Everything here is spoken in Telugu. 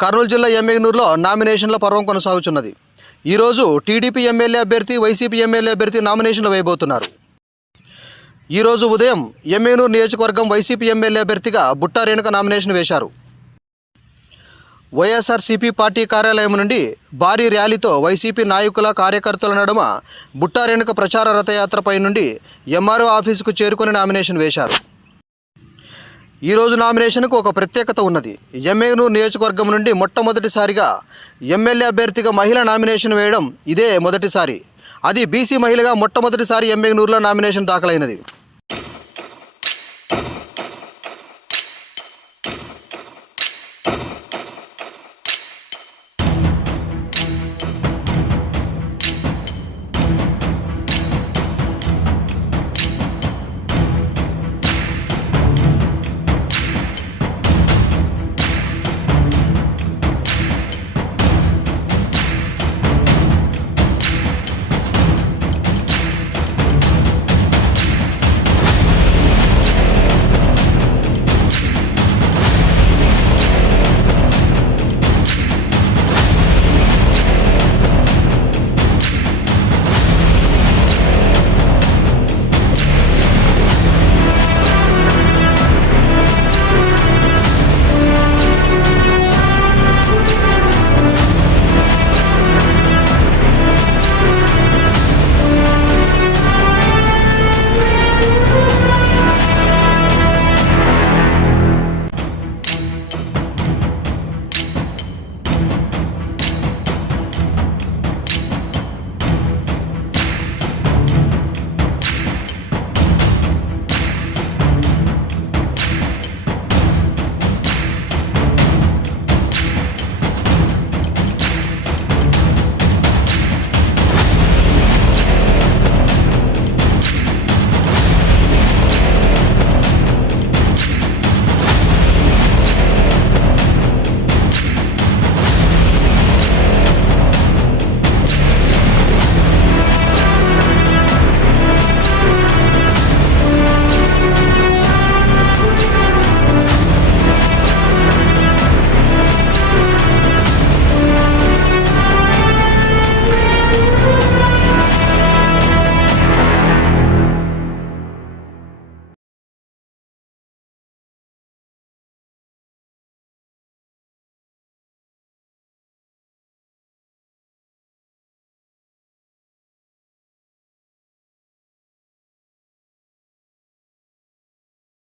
కర్నూలు జిల్లా ఎమ్మెగనూరులో నామినేషన్ల పర్వం కొనసాగుతున్నది ఈరోజు టీడీపీ ఎమ్మెల్యే అభ్యర్థి వైసీపీ ఎమ్మెల్యే అభ్యర్థి నామినేషన్లు వేయబోతున్నారు. ఈరోజు ఉదయం ఎమ్మెగనూరు నియోజకవర్గం వైసీపీ ఎమ్మెల్యే అభ్యర్థిగా బుట్టా రేణుక నామినేషన్ వేశారు. వైఎస్ఆర్సీపీ పార్టీ కార్యాలయం నుండి భారీ ర్యాలీతో వైసీపీ నాయకుల కార్యకర్తల నడుమ బుట్టారేణుక ప్రచార రథయాత్రపై నుండి ఎంఆర్ఓ ఆఫీసుకు చేరుకుని నామినేషన్ వేశారు. ఈరోజు నామినేషన్కు ఒక ప్రత్యేకత ఉన్నది. ఎమ్మెగనూరు నియోజకవర్గం నుండి మొట్టమొదటిసారిగా ఎమ్మెల్యే అభ్యర్థిగా మహిళ నామినేషన్ వేయడం ఇదే మొదటిసారి. అది బీసీ మహిళగా మొట్టమొదటిసారి ఎమ్మెగనూరులో నామినేషన్ దాఖలైనది.